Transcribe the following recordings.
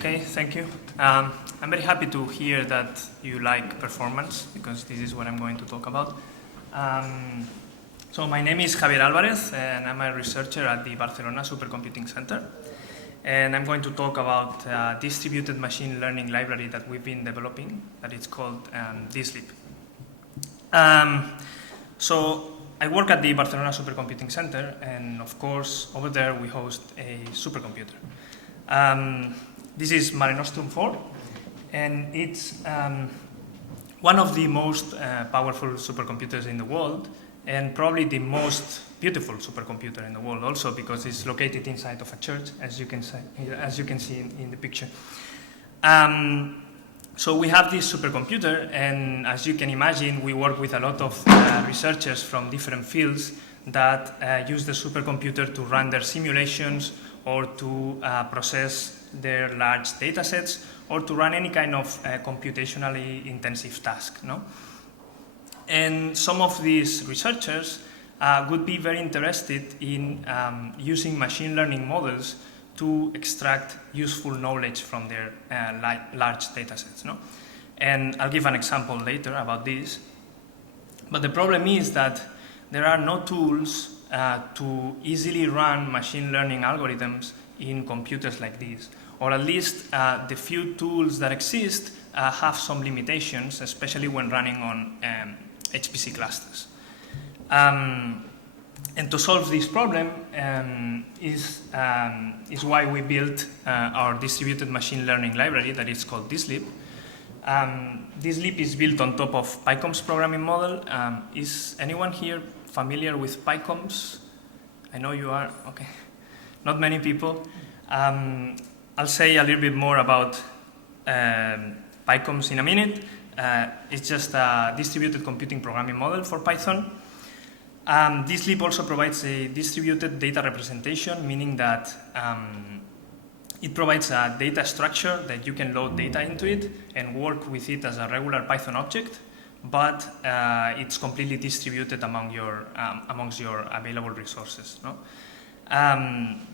Okay, thank you. I'm very happy to hear that you like performance, because this is what I'm going to talk about. So my name is Javier Álvarez, and I'm a researcher at the Barcelona Supercomputing Center. And I'm going to talk about a distributed machine learning library that we've been developing, that it's called dislib. So I work at the Barcelona Supercomputing Center, and of course, over there we host a supercomputer. This is Mare Nostrum 4, and it's one of the most powerful supercomputers in the world, and probably the most beautiful supercomputer in the world also, because it's located inside of a church, as you can see in the picture. So we have this supercomputer, and as you can imagine, we work with a lot of researchers from different fields that use the supercomputer to run their simulations, or to process their large data sets, or to run any kind of computationally intensive task. No? And some of these researchers would be very interested in using machine learning models to extract useful knowledge from their large data sets. No? And I'll give an example later about this. But the problem is that there are no tools to easily run machine learning algorithms in computers like this. Or at least the few tools that exist have some limitations, especially when running on HPC clusters. And to solve this problem is why we built our distributed machine learning library that is called dislib. Dislib is built on top of PyCOMPSs programming model. Is anyone here familiar with PyCOMPSs? I know you are, okay. Not many people. I'll say a little bit more about PyCOMPSs in a minute. It's just a distributed computing programming model for Python. Dislib also provides a distributed data representation, meaning that it provides a data structure that you can load data into it and work with it as a regular Python object, but it's completely distributed amongst your available resources. No?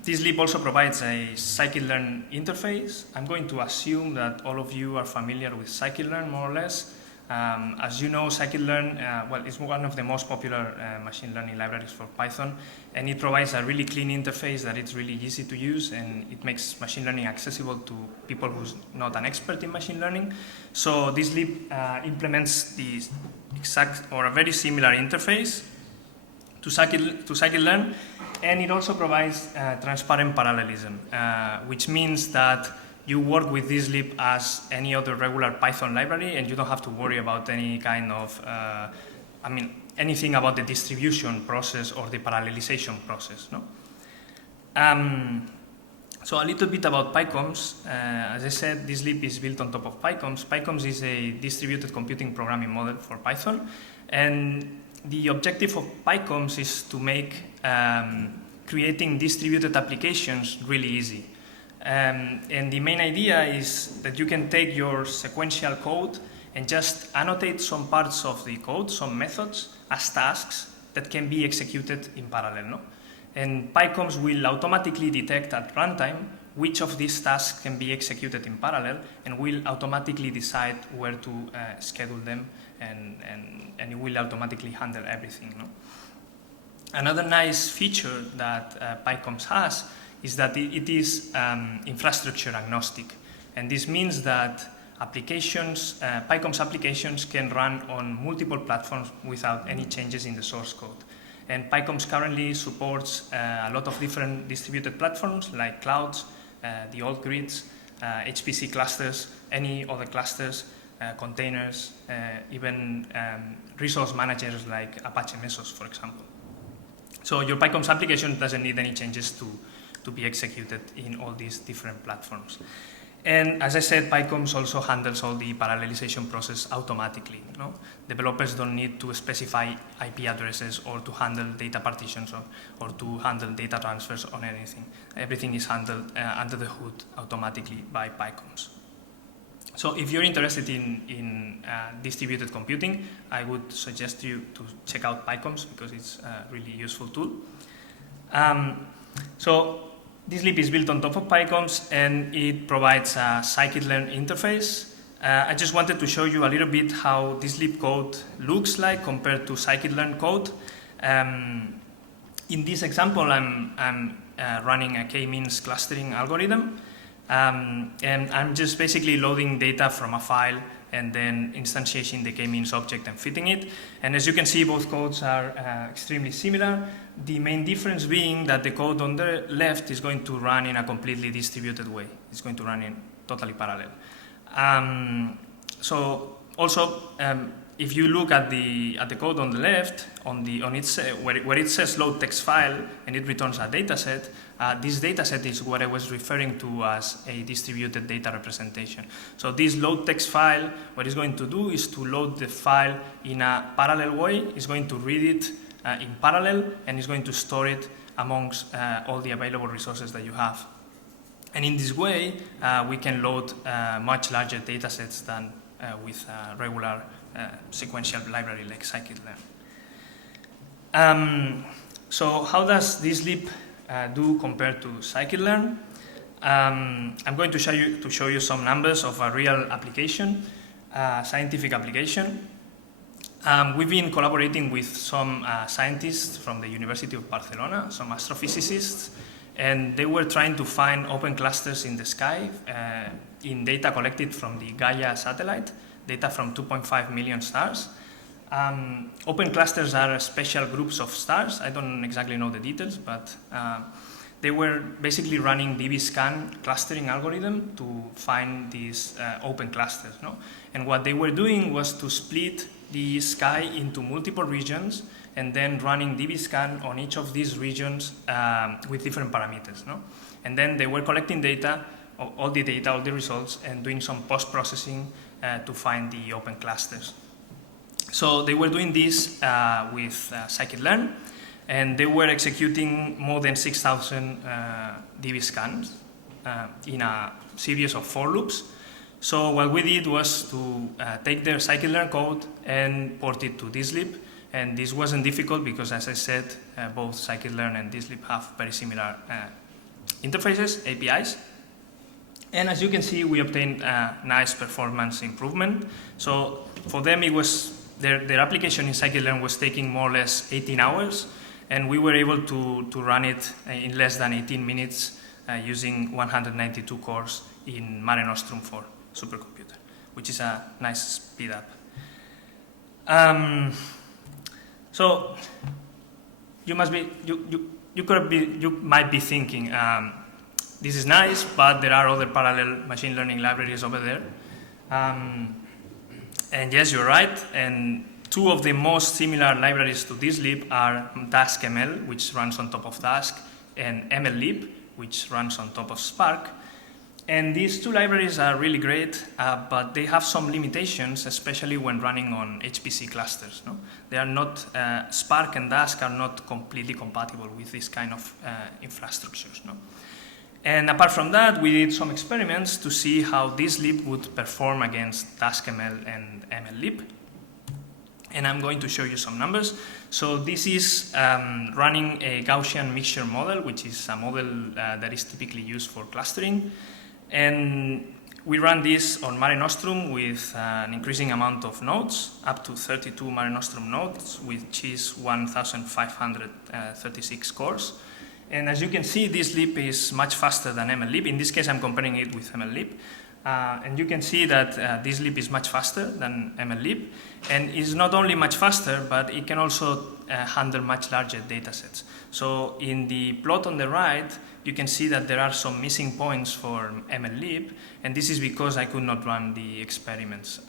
Dislib also provides a scikit-learn interface. I'm going to assume that all of you are familiar with scikit-learn, more or less. As you know, scikit-learn is one of the most popular machine learning libraries for Python, and it provides a really clean interface that it's really easy to use, and it makes machine learning accessible to people who's not an expert in machine learning. So dislib implements the exact or a very similar interface to scikit-learn, and it also provides transparent parallelism, which means that you work with dislib as any other regular Python library, and you don't have to worry about any kind of, anything about the distribution process or the parallelization process. No? So a little bit about PyCOMPSs. As I said, dislib is built on top of PyCOMPSs. PyCOMPSs is a distributed computing programming model for Python, and the objective of PyCOMPSs is to make creating distributed applications really easy. And the main idea is that you can take your sequential code and just annotate some parts of the code, some methods, as tasks that can be executed in parallel. No? And PyCOMPSs will automatically detect at runtime which of these tasks can be executed in parallel, and will automatically decide where to schedule them, and it will automatically handle everything. No? Another nice feature that PyCOMPSs has is that it is infrastructure agnostic. And this means that PyCOMPSs applications can run on multiple platforms without any changes in the source code. And PyCOMPSs currently supports a lot of different distributed platforms like clouds, the old grids, HPC clusters, any other clusters, containers, even resource managers like Apache Mesos, for example. So your PyCOMPSs application doesn't need any changes to be executed in all these different platforms. And as I said, PyCOMPSs also handles all the parallelization process automatically. No? Developers don't need to specify IP addresses or to handle data partitions or to handle data transfers or anything. Everything is handled under the hood automatically by PyCOMPSs. So if you're interested in distributed computing, I would suggest you to check out PyCOMPSs, because it's a really useful tool. So dislib is built on top of PyCOMPSs, and it provides a scikit-learn interface. I just wanted to show you a little bit how dislib code looks like compared to scikit-learn code. In this example, I'm running a k-means clustering algorithm, and I'm just basically loading data from a file and then instantiating the k-means object and fitting it. And as you can see, both codes are extremely similar. The main difference being that the code on the left is going to run in a completely distributed way. It's going to run in totally parallel. So also, if you look at the code on the left, where it says load text file and it returns a dataset, this dataset is what I was referring to as a distributed data representation. So this load text file, what it's going to do is to load the file in a parallel way. It's going to read it in parallel, and it's going to store it amongst all the available resources that you have. And in this way, we can load much larger datasets than with a regular sequential library like scikit-learn. So how does dislib do compared to scikit-learn? I'm going to show you some numbers of a real application, scientific application. We've been collaborating with some scientists from the University of Barcelona, some astrophysicists, and they were trying to find open clusters in the sky in data collected from the Gaia satellite, data from 2.5 million stars. Open clusters are special groups of stars. I don't exactly know the details, but they were basically running dbScan clustering algorithm to find these open clusters. No? And what they were doing was to split the sky into multiple regions and then running dbScan on each of these regions with different parameters. No? And then they were collecting data, all the results, and doing some post-processing to find the open clusters. So they were doing this with scikit-learn, and they were executing more than 6,000 dbScans in a series of for loops. So what we did was to take their scikit-learn code and port it to dislib, and this wasn't difficult because, as I said, both scikit-learn and dislib have very similar interfaces, APIs. And as you can see, we obtained a nice performance improvement. So for them, it was their application in scikit-learn was taking more or less 18 hours, and we were able to run it in less than 18 minutes using 192 cores in Mare Nostrum 4 supercomputer, which is a nice speed up. So you might be thinking, this is nice, but there are other parallel machine learning libraries over there. And yes, you're right. And two of the most similar libraries to dislib are daskml, which runs on top of Dask, and mllib, which runs on top of Spark. And these two libraries are really great, but they have some limitations, especially when running on HPC clusters. No? They are not, Spark and Dask are not completely compatible with this kind of infrastructures. No? And apart from that, we did some experiments to see how dislib would perform against daskml and mllib. And I'm going to show you some numbers. So this is running a Gaussian mixture model, which is a model that is typically used for clustering. And we run this on Mare Nostrum with an increasing amount of nodes, up to 32 Mare Nostrum nodes, which is 1,536 cores. And as you can see, dislib is much faster than mllib. In this case, I'm comparing it with mllib. And you can see that dislib is much faster than mllib. And it's not only much faster, but it can also handle much larger data sets. So in the plot on the right, you can see that there are some missing points for mllib. And this is because I could not run the experiments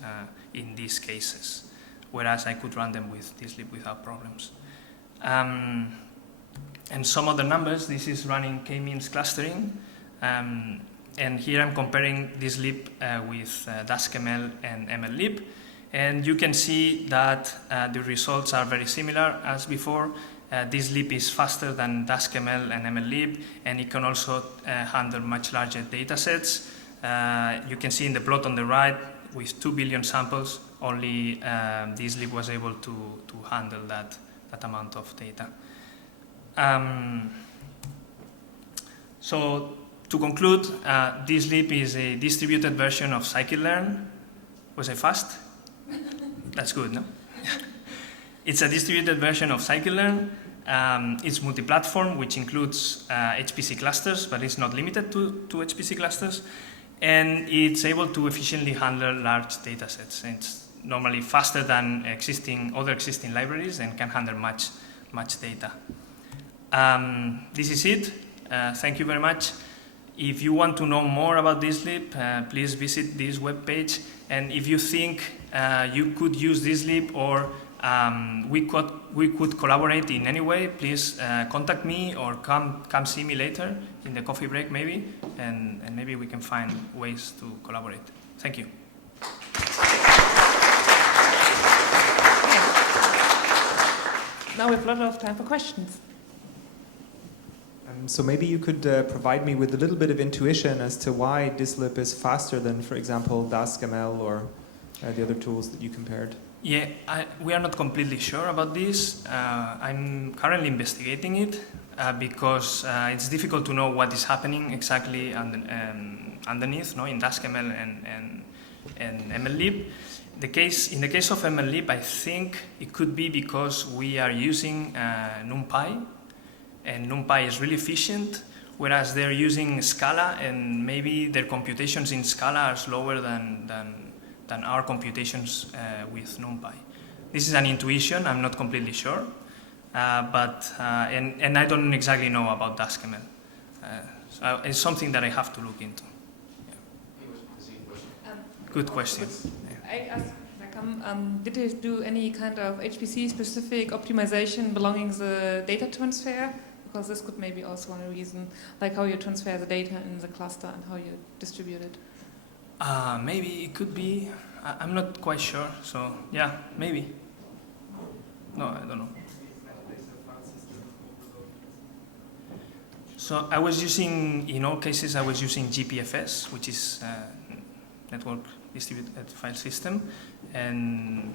in these cases, whereas I could run them with dislib without problems. And some other numbers, this is running k-means clustering. And here I'm comparing dislib with daskml and mllib. And you can see that the results are very similar as before. Dislib is faster than daskml and mllib, and it can also handle much larger data sets. You can see in the plot on the right, with 2 billion samples, only dislib was able to handle that amount of data. So to conclude, dislib is a distributed version of scikit-learn. Was I fast? That's good, no? It's a distributed version of scikit-learn. It's multi-platform, which includes HPC clusters, but it's not limited to HPC clusters. And it's able to efficiently handle large data sets. It's normally faster than other existing libraries and can handle much data. This is it. Thank you very much. If you want to know more about dislib, please visit this webpage. And if you think you could use dislib or we could collaborate in any way, please contact me or come see me later in the coffee break maybe, and maybe we can find ways to collaborate. Thank you. Now we have a lot of time for questions. So maybe you could provide me with a little bit of intuition as to why dislib is faster than, for example, daskml or the other tools that you compared. Yeah, we are not completely sure about this. I'm currently investigating it because it's difficult to know what is happening exactly underneath, no, in daskml and mllib. In the case of mllib, I think it could be because we are using NumPy, and NumPy is really efficient, whereas they're using Scala, and maybe their computations in Scala are slower than our computations with NumPy. This is an intuition, I'm not completely sure, and I don't exactly know about daskml. So it's something that I have to look into. Yeah. Good question. I asked Beckham, did they do any kind of HPC-specific optimization belonging to the data transfer? Because this could maybe also one reason, like how you transfer the data in the cluster and how you distribute it. Maybe it could be. I'm not quite sure. So yeah, maybe. No, I don't know. So I was using, in all cases, I was using GPFS, which is Network Distributed File System, and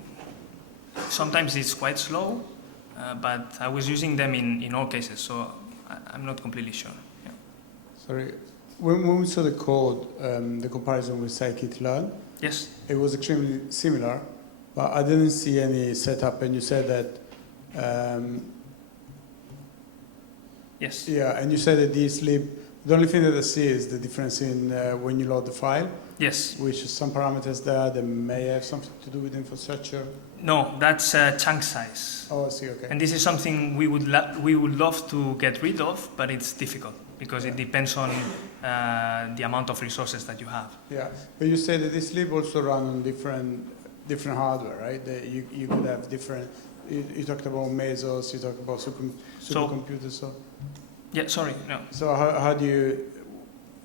sometimes it's quite slow, but I was using them in all cases, so I'm not completely sure. Yeah. Sorry, when we saw the code, the comparison with scikit-learn, yes, it was extremely similar, but I didn't see any setup, and you said that yes. Yeah, and you said that dislib, the only thing that I see is the difference in when you load the file. Yes. Which some parameters there that may have something to do with infrastructure. No, that's chunk size. Oh, I see. Okay. And this is something we would love to get rid of, but it's difficult because it depends on the amount of resources that you have. Yeah, but you said that dislib also run on different hardware, right? That you could have different. You talked about mesos. You talked about supercomputers. So. Yeah. Sorry. No. So how do you?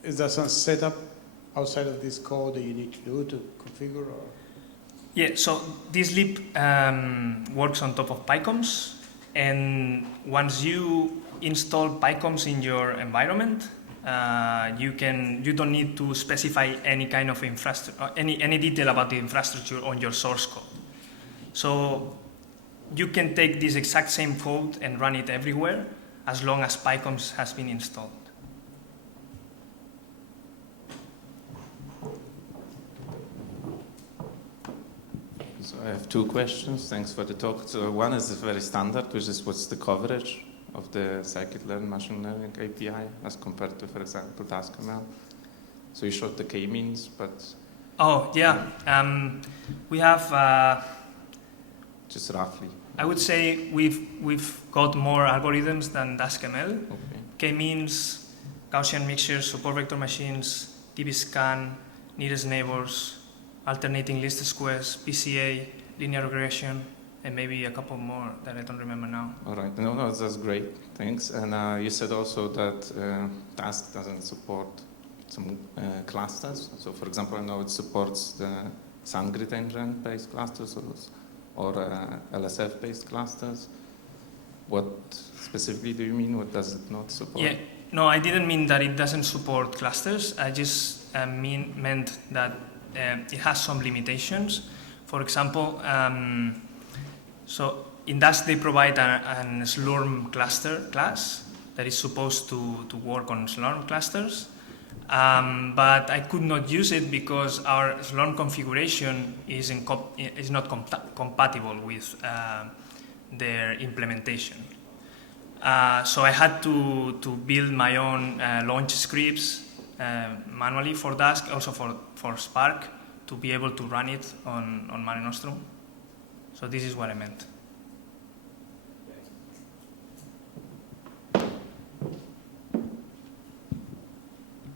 Is there some setup outside of this code that you need to do to configure? Or? Yeah, so dislib works on top of PyCOMPSs, and once you install PyCOMPSs in your environment, you don't need to specify any kind of infrastructure, any detail about the infrastructure on your source code. So you can take this exact same code and run it everywhere as long as PyCOMPSs has been installed. So I have two questions. Thanks for the talk. So one is very standard, which is what's the coverage of the scikit-learn machine learning API as compared to, for example, daskml. So you showed the k-means, but... Oh, yeah. We have... just roughly. I would say we've got more algorithms than daskml. Okay. K-means, Gaussian mixtures, support vector machines, dbScan, nearest neighbors, alternating least squares, PCA, linear regression, and maybe a couple more that I don't remember now. All right. No, that's great. Thanks. And you said also that Dask doesn't support some clusters. So, for example, I know it supports the SandGrid engine-based clusters or LSF-based clusters. What specifically do you mean? What does it not support? Yeah. No, I didn't mean that it doesn't support clusters. I just meant that it has some limitations. For example, so in Dask they provide an Slurm cluster class, that is supposed to work on Slurm clusters. But I could not use it because our Slurm configuration is not compatible with their implementation. So I had to build my own launch scripts manually for Dask, also for Spark, to be able to run it on Mare Nostrum. So this is what I meant.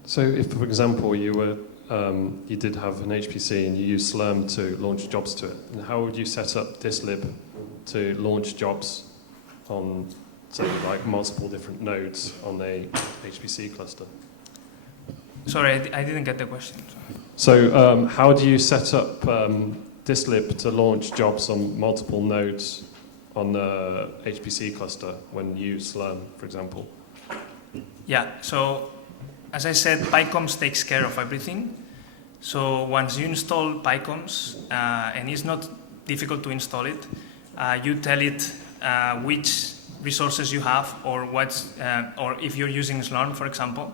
So if, for example, you did have an HPC and you used Slurm to launch jobs to it, and how would you set up dislib to launch jobs on, say, like multiple different nodes on a HPC cluster? Sorry, I didn't get the question. So how do you set up dislib to launch jobs on multiple nodes on the HPC cluster when you use Slurm, for example? Yeah, so as I said, PyCOMPSs takes care of everything. So once you install PyCOMPSs, and it's not difficult to install it, you tell it which resources you have, or or if you're using Slurm, for example,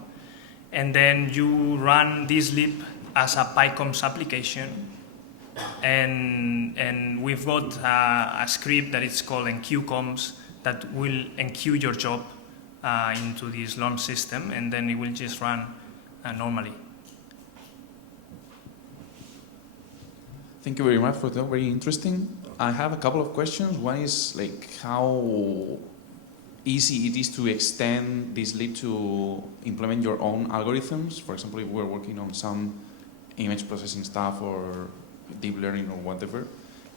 and then you run dislib as a PyCOMPSs application, and we've got a script that is called enqueueCOMPSs that will enqueue your job into the Slurm system, and then it will just run normally. Thank you very much for that. Very interesting. I have a couple of questions. One is like how easy it is to extend dislib to implement your own algorithms. For example, if we're working on some image processing stuff or deep learning or whatever,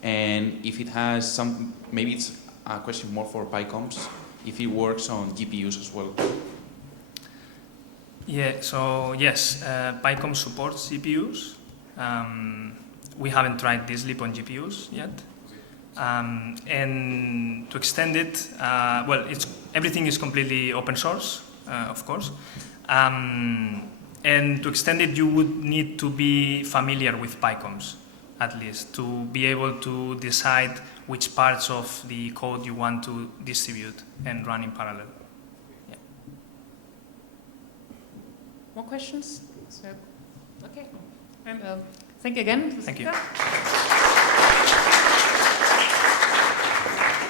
and if it has some, maybe it's a question more for PyCOMPSs, if it works on GPUs as well. Yeah, so yes, PyCOMPSs supports GPUs. We haven't tried dislib on GPUs yet. And to extend it, well, everything is completely open source, of course. And to extend it, you would need to be familiar with PyCOMPSs, at least, to be able to decide which parts of the code you want to distribute and run in parallel. Yeah. More questions? So, okay. And, thank you again. Thank you.